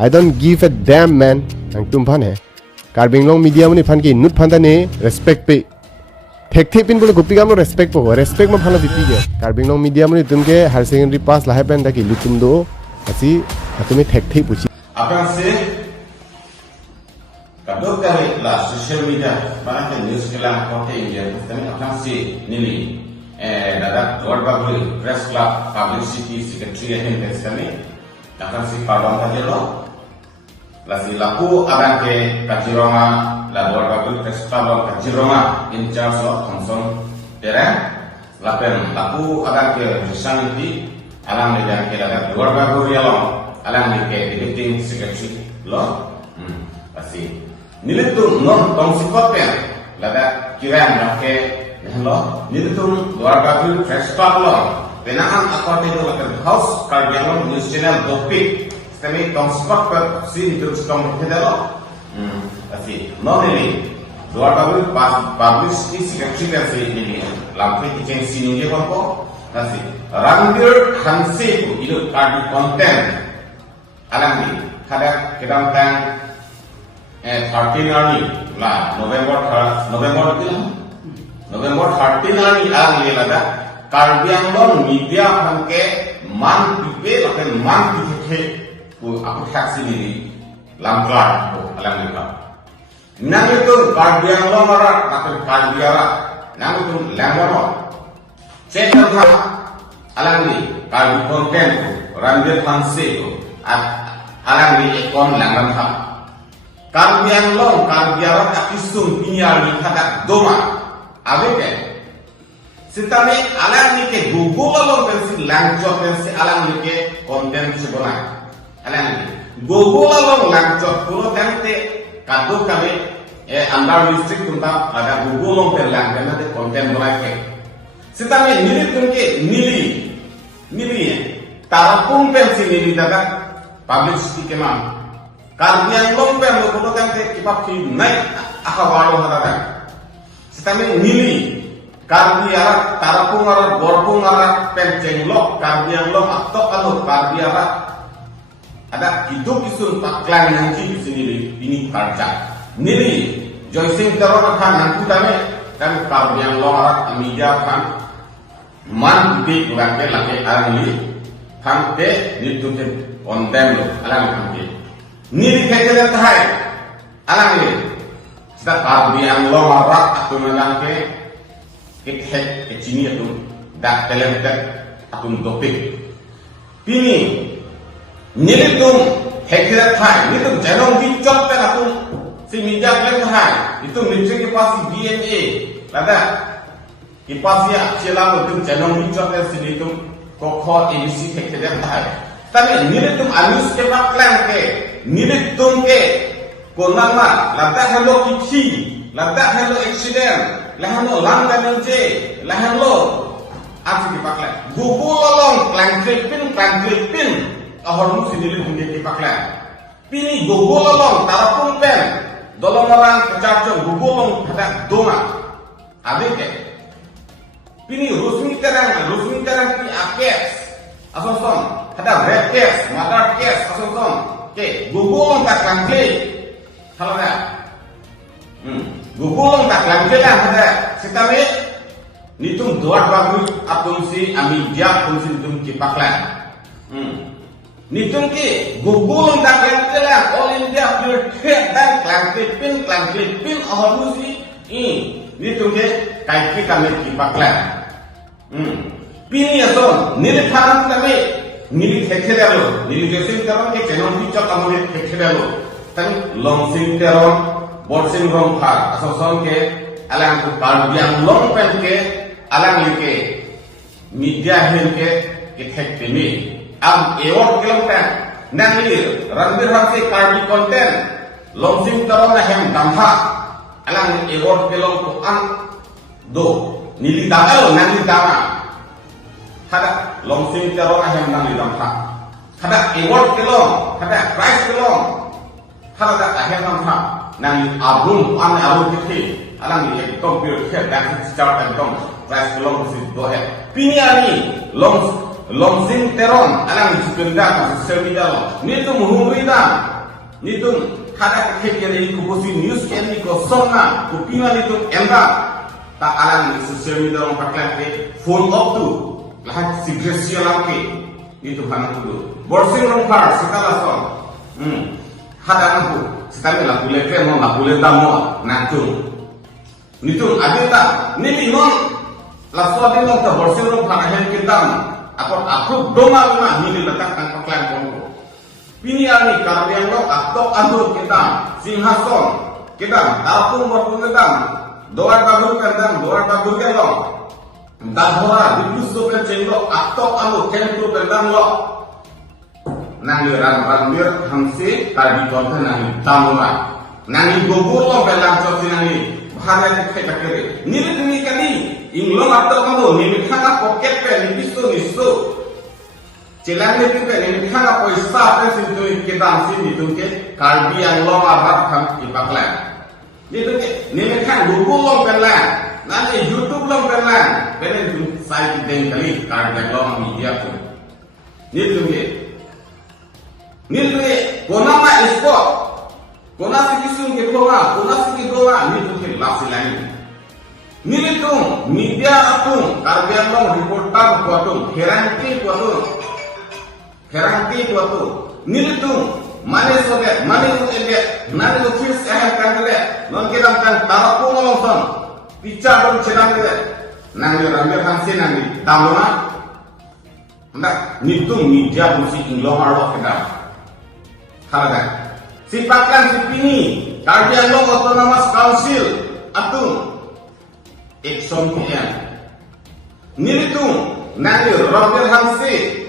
I don't give a damn man ang tumpan hai Carbing long media muni fan ki nut phanda ne respect pe thek thek pin bole gopi gam respect po respect ma phana pipi ge Carbing long media muni tumke higher secondary pass lahe pen da ki lutum do asi atumi thek thek puchi akan se kadok kami la social media mana ke news kelam kote india kami akan se nini dada Lord Baguli press club publicity secretary ahem kami akan se pardon ka jelo lasi laku akan ke Kajironga la Lord Baguli press club Kajironga in charge of Thomson Terang lapen laku akan ke Risanti alam medan ke dada Lord Baguli along alam ke meeting secretary lo lasi nilitung non tong sikopen lada kiran ke lo nilitung Lord Baguli press club lo penaan according to the house Karbiangon news channel topik kami tong sikot per sin itu tong hedalo asi normally Lord Baguli publicity secretary ini lampu kitchen sini dia ko asi Ranbir Hanse itu kardi content alam ni kada kedam tang 13 hari lah November 13 hari alam ni lada Karbiangon media hangke man pipe lakan man pipe ku aku taksi ni langgar ko alam ni ka nang itu Karbiangon mara lakan Karbiara nang itu langgar cetak alam ni karbi content Ranbir Hanse ko alam ni ekon langgar ha Karbiangon Karbiara akisum pinyal ni kata doma abeke Sitame alam ni ke Google along pensi langchok pensi alam ni ke content sebona alam ni Google along langchok pulo tante kado kami andar district tunta ada Google along per lang karena de content bona ke sitame nili tunke nili tarapung pensi nili daga publicity ke mam Karbiangon per lo pulo tante kipap ki nai akawalo hadaga sitame nili Karbiara tarapung arat borpung arat pencenglok Karbiangon aktok anu Karbiara ada hidup isun paklan nanti di sini ini karja nili joising teror kan nanti kami kan Karbiangon arat media kan man di laki ahli kan te nitute konten lo alam kan nili kekele tahai alam ni sudah Karbiangon arat atau melangke Hek kecini itu dak telemtek atun topik pini nilitung hekira thai nitung janong bicok ten atun si minjak lem thai itu mitri kipasi DNA lada kipasi acilang itu janong bicok ten si nitung kokho ABC hekira thai tapi nilitung alus ke paklan ke nilitung ke konama lada hello kichi lada hello accident lahan lo langgan nje lahan lo apa dipakai Google long klangklipin ahor mu sendiri punya dipakai pini Google long tarapung pen dolong orang kecacung Google long ada doma ada ke pini rusmi terang pi akes asal ada red case mother case asal ke Google long tak klangklip kalau ada Google tak lanjut lah ada setawe nitung Lord Baguli atun si amidia pun si nitung kipaklan nitung ki Google tak lanjut lah All India pure dan klangklipin ahor si nitung ke kaiki kami kipaklan pini ason nili pharan kami nili khekheralo nili gesing teron ke channel bicha kamone khekheralo tan long sing teron Borsing rong phar asal ke alang ku Karbiangon pen ke alang like media hen ke thek temi am ewot kelong tan nangli Ranbir Hanse karbi content longsing tarong na hem damha alang ewot kelong ku ang do nili dagal nangli dama hada longsing tarong na hem nangli damha hada ewot kelong hada prize kelong hada ahem damha nang abun kiti alang ni komputer ke dak start and dong price belong to do it pinyani long Lomsing teron alang cikendang sosial media lo. Nitum humrida. Nitum kada kekiri kubusi news kendi ko sonna kupinga nitum enda. Tak alang sosial media lo paklan ke phone up tu. Lahat sigresio langke. Nitum hanang kudu. Borsing rongkar sekala son. Hada aku sekali lah boleh ke mau lah boleh tamu natung. Nitum adita niti non langsung ada non tak borsing rongkar ahen kita. Aku dongal na hindi letakkan paklan kongo. Piniani karbiang lo atok adur kita singhason kita tapung waktu kita doa tabur kan lo. Dahora dipusu kan cenglo atok adur kentru kan lo. Nangi randir hamsi tadi konten nangi tamura. Nangi gobur lo belang cosi nangi bahaya kita kiri. Nili kali Inglong atau kamu ni mikhaga pocket pe ni pisu celang ni pe ni mikhaga poisa pe sintu kita sin itu ke kalbi yang long abat kam ipaklan itu ke ni mikhaga Google long pelan nanti YouTube long pelan benen tu sai kita kali kalbi long media tu ni tu ke kona ma sport kona sikisung ke kona sikidora ni tu ke lasilani Nilitung media atung karbian long reporter kuatung heranti kuatung nilitung mane soget nani office kandre non kedam kan tarapung ngolong picha dong cedang de nang ramir hansi nang tamuna ndak nitung media busi inglong arwa kedam halagan sipakan sipini karbian long autonomous council atung Exxon PM Nilitung Nanti Robert Hansi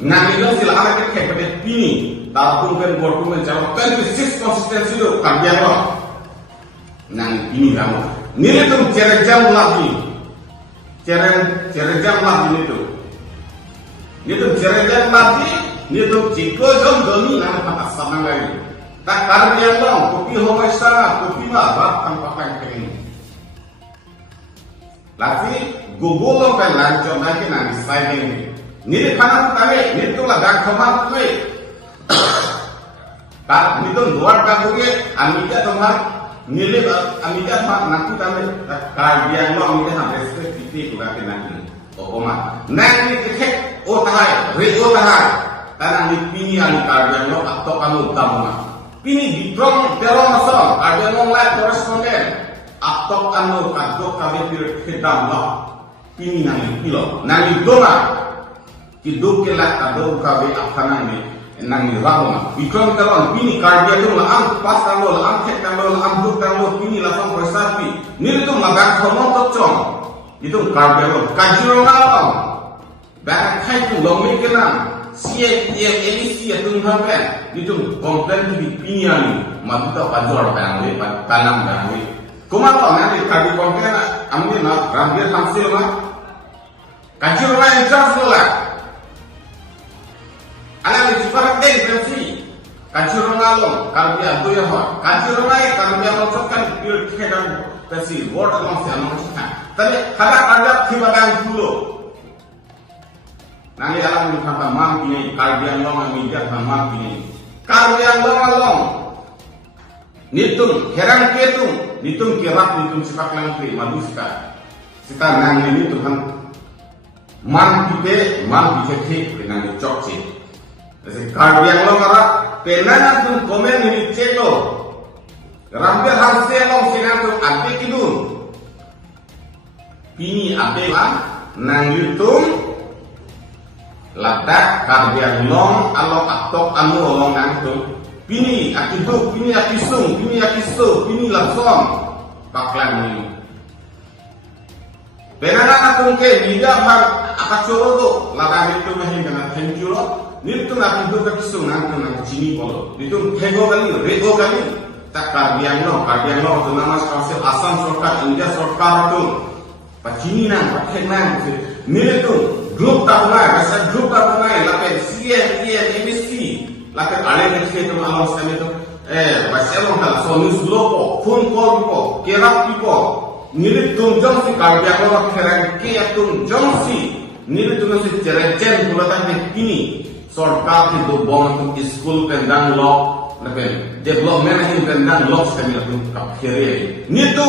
Nanti lo sila anak kepada pini Tapung kan borku menjawab 26 konsistensi lo Karbian lo Nanti pini kamu Nilitung cerejam lagi Cerejam lagi Nilitung cerejam lagi Nilitung ciko jom doni Nanti patah sama lagi Tak Karbian lo Kopi homai sana Kopi mah Bahkan pakai kering Lagi Google kan lancor lagi nanti slide ini. Nili kanan tadi, nili tu lah dah kemar tu. Tak, nili tu luar kaguye, amiga tempat nili amiga tempat nanti tadi kajian lo amiga sampai seperti itu kan nanti. Oh mah, nanti kek otahai, otahai. Tanah di pini ani kajian lo atau kamu tamu mah. Pini di drone terong masuk, kajian lo live koresponden. Atok anu kadok kami kedam lah ini nangi kilo nangi dolar hidup kelak kadok kami apa nangi ramah ikon teron ini kardia tu lah am pas kamu lah am cek kamu lah am duk kamu ini langsung bersapi ni tu magang konon tocong itu kardia lo kajiro ngalam banyak kai tu lomi kenang siap emisi tu hampan itu komplain tu pinian madu tak pajor bangwe tanam bangwe Kumato nanti kaki komplain ambil nak rambil hasil mah kaji rumah yang jelas lah anak di separang deng pensi kaji rumah lo kalau dia tu ya hot kaji rumah kalau dia masukkan dia kedang pensi word long siapa masukkan tapi ada tiba-tiba dulu nanti alam mengatakan mam ini kalau dia long media mam ini kalau dia long nitung herang ketung nitung kirap nitung sepak langkri manusia kita nang ini Tuhan man kita dengan cokci jadi kalau yang lo marah penana tuh komen ini celo rambil hasil lo sinar tuh abe kidun pini abe lah nang nitung ladak kalau yang long alo atok anu long nang tuh Pini akiduk, pini akisung, pini akisu, pini langsung paklan ini. Benana akung ke tidak har akacoro tu, laga itu mahin dengan henjuro, ni tu akiduk akisung nanti nanti sini polo, itu hego kali, tak karbian lo tu nama kaunsel Assam Sarkar, India Sarkar tu, pacini nang, pakai nang, ni tu grup tak punai, lakai CM, MSC. Lakat alih kerja itu malam sekali itu, macam mana? So news lopo, phone call pipo, kerap pipo, nirit tunjang si karya kalau kerang kia tunjang si Nili tu nasi cerecen pula tak ini. Sorkar itu bom tu school pendang lock, lepas development ini pendang lock kami lakukan kapkiri. Ni tu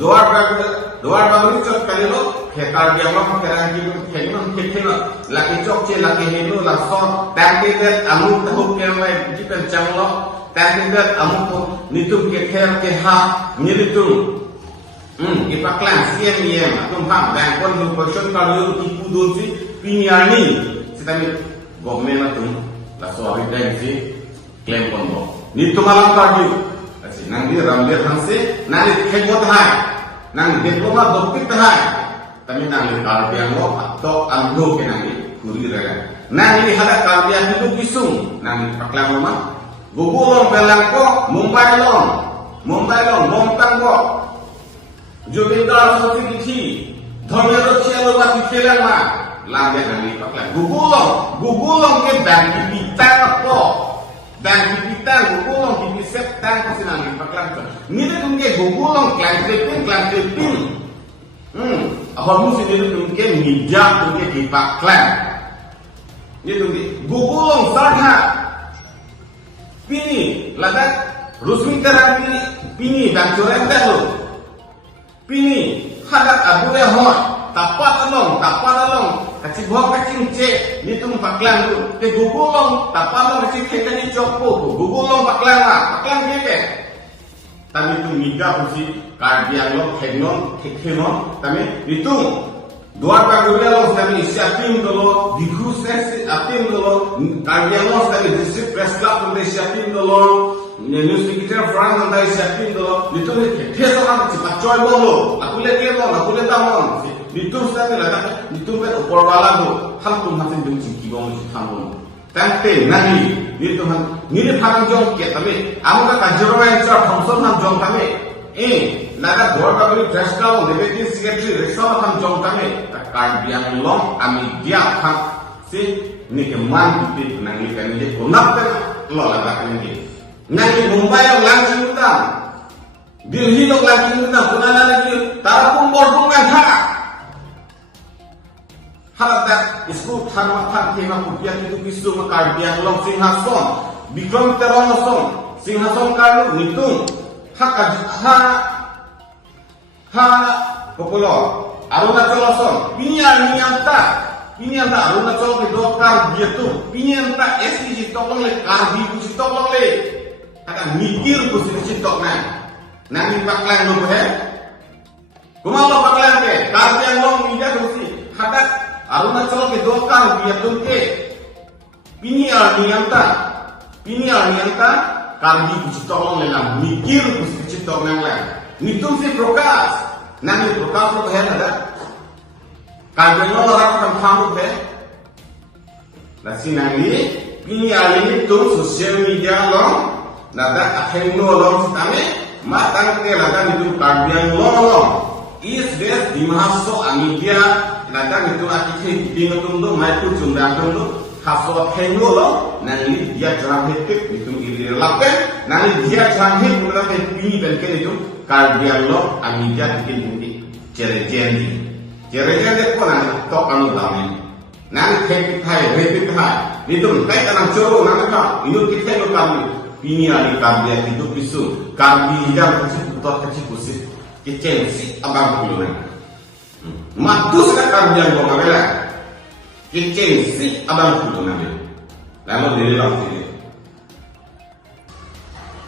dua baru cok kali lo, hekar dia lo kerang gitu, hekar laki cok ce laki helu langsung, tapi dia amuk tahu kemai kita cang lo, tapi dia amuk tu ni tu hekar keha ni tu. Ipaklan CMEM atau bank pun berpercaya kalau ibu dosi pinyani, setami government atau la suami dan si claim pun bo. Ni tu malam tadi, asyik nanti rambil hanse, nanti kebot hai, nanti diploma dokter hai, tapi nanti karbian lo atau amdo ke nanti kuri rega. Nanti ada karbian itu bisung, nanti paklan rumah, gugulong belangko, Mumbai long, Montang ko. Jogindar Sotiki, Dhomero Cielo Bati Kelama, Lagi Nani Paklan. Gugulong ke dan dipitan ko. Dan dipitan gugulong dipisep tan kasi Nani Paklan. Nila tungge gugulong klan tripin. Apa musi nila tungge media tungge di Paklan. Nila tungge gugulong sarha. Pini, lagat rusmi terang pini dan curang dahulu. Pini hadat abu ya hot tapat along kacik buah kacing cek ni tu paklan tu te gugulong tapat along kacik cek ni copo gugulong paklan keke tapi tu miga usi kardian lo kenon tapi itu dua kali lo tapi siapin dulu dikurses apin dulu kardian lo tapi district press club untuk siapin dulu news secretary Frank andai siapin dulu itu dia orang cepat coy bolo aku lihat tamon itu saya lihat itu upor bala tu hal tu masih benci kibong tamon tapi nanti itu ni parang jong ke tapi aku kan kajero yang cer Thompson ham jong kami naga dua kali press club deputy secretary resort ham jong kami kardian long ami dia ham si ni keman itu nanti kan dia konap lo lagakan ini. Nanti Mumbai yang langsung utang, Delhi yang langsung utang, punana lagi, tarapung bordungan hak dat school than tema kupiah itu bisu makarbian long Singhason, Bikram Teronoson, Singhason kalu nitung popular, Arunachal Pinyanta Arunachal ke dokar dia tu, Pinyanta SDG tolong le, karbi kusi tolong le. Akan mikir kusi tok nanti paklan lo he kumau paklan ke karbian long mida kusi hadat Arunachal ke dokar dia tunke pinial nianta karbi kusi tolong lelang mikir kusi tok nang nitum si prokas nanti prokas lo he ada karbian lo orang kan kamu he nasi nanti pinial ini tu sosial media long nada akhirnya long tame matang ke nada itu karbian long is des di mahaso amidia nada itu akhirnya tinggal tunggu maiku cundang tunggu haso akhirnya long nanti dia jangan hektik itu iri lapen nanti dia jangan hektik mulai pini dan itu karbian long amidia bikin cere-cere pun nanti tok anu dalam nanti hektik hai itu kayak tanam coro nanti kau ini kita lo kami ini ali karbian itu bisu karbi yang kecil kusip kecil si abang pulau matus kan karbian kau ngabela kecil si abang pulau nabi lalu dari langsung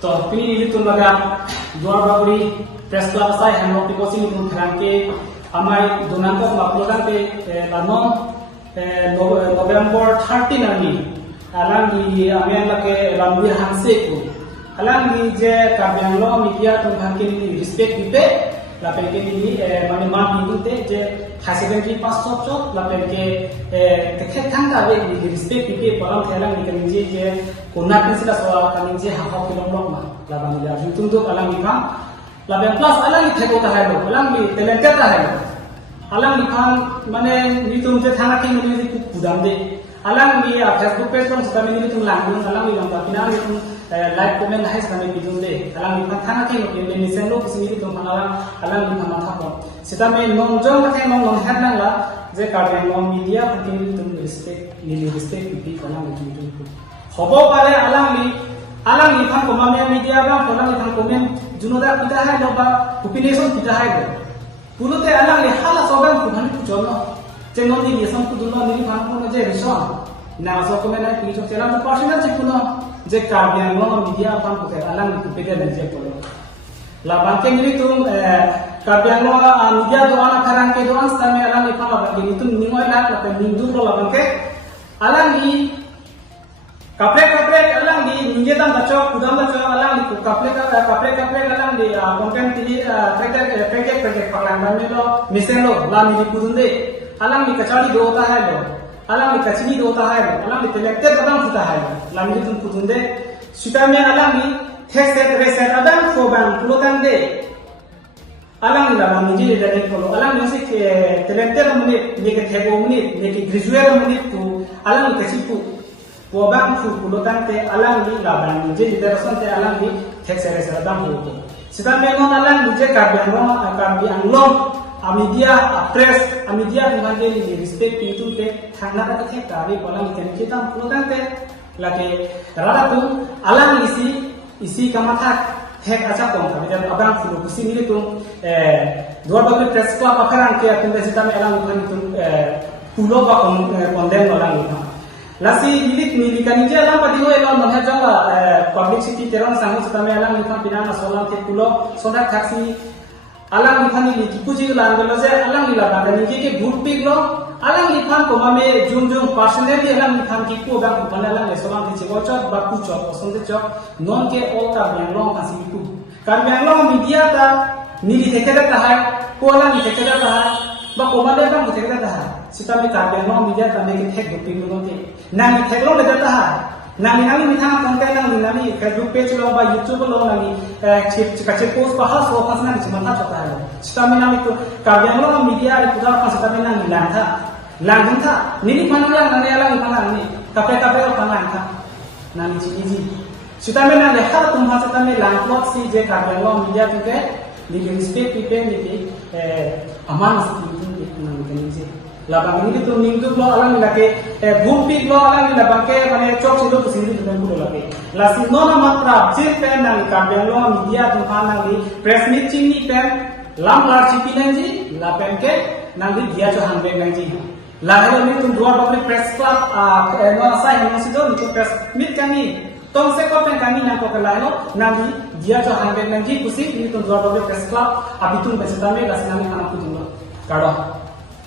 tapi itu mereka dua babri press club saya hendak dikosi untuk kerangke amai donangko maklukan te lanom November 13 nanti alang di amian lake Ranbir Hanse ko alang di je karbian lo media tu bangke ni respect dite la penke ni mane ma binte je khaseben ki pas chop la penke tekhet thanga be ni respect dite param thelang ni kan je kunat ni sila soal kan je ha ha kilom lok ma la bang ya juntung tu alang ni kam la ben plus alang ni theko ta hai lo alang ni talented ta hai alang ni kam mane ni tum je thana ke ni ku kudam de alang ni Facebook page pun kami ni tung langun alang ni lampa pinang ni tung like comment hai kami bidung de alang ni thana ke ni sen lo kisini tung alang ni thama thapon sita me nong jong ka nong nong hat nang la যে Karbi Anglong media funky তুমি ৰেসপেক্ট পিপি কলা মিটু হ'ব পাৰে alang ifan komame media bang kolang ifan komen junoda kita hai lo ba population kita hai lo pulute alang le hala sogan kuhan ku jono chengon ni yesam ku duno ni fan ko je rison na so komen na pi chok chela to personal je kuno je kabiang lo media fan ku te alang ku pede le je ko la bangke ni tum kabiang lo media do ana karang ke do an stame alang ifan ba ni tum ningoy la ka nindu lo bangke alang ni kaplek alang di ninjetan bacok kudam bacok alang di kaplek alang di konten tili project paklan melo miselo la mi kudunde alang di kachali do hota hai lo alang di kachini do hota hai lo alang di selected adam hota hai lo la mi tun kudunde sitame alang di test reset adam ko ban pulotan de alang di la mi jile de ko alang di se selected menit ni ke thego menit ni ke graduate menit tu alang di kachipu Pobang fu pulutan te alang di labang je diterosan te alang di tek sere dam ho. Sita menon alang di je kabianglong media press media dengan di respect itu te thangna ka te kari polang ken kita pulutan te lagi rada tu alang isi kamatha tek acha kom ka jab abang fu kusi ni tu dua bagai press club akarang ke akunda sita me alang tu pulo ba condemn alang ni Lasi milik kan je alam padi ho elon manha janga publicity teron sangu sutame alam nikam pinana solam te pulo soda taxi alam nikani ni kipuji langelo je alam nila bagani ke bhut piglo alam nikan ko mame jum personally alam nikan ki ko bang banala le solam te chot ba ku chot osonde chot non ke all ka benglong kasi ku kan benglong media ta nili tekeda ta hai ko alam ni tekeda ta hai ba ko male bang tekeda ta hai sitame ka benglong media ta me ke tek doping lo te nami theklo le data ha nami mithang content nami Facebook page lo ba YouTube lo nami chip post pa ha so pas na chi matha chota hai sitame nami to kabyang lo media re puja pa sitame nami lang tha nini panala nani ala ipana ni kape lo panang tha nami chi easy sitame na le har tum ha sitame lang plot si je kabyang lo media ke ni respect people ni aman si nami kenji labang ini tu minggu lo alang lagi bumpi lo alang labang ke mana cok silu kesini tu minggu lo lagi lasi nona matra cip pen nang kabiang lo media tu nang di press meet cini pen lam lar cipi nanti lapen ke nang di dia tu hangbe nanti lahir ini tu dua public press club nona saya yang masih tu press meet kami tong se ko pen kami nang ko kelalo nang di dia tu hangbe nanti kusi ini tu dua public press club abitung besetame lasi nami anak tu kado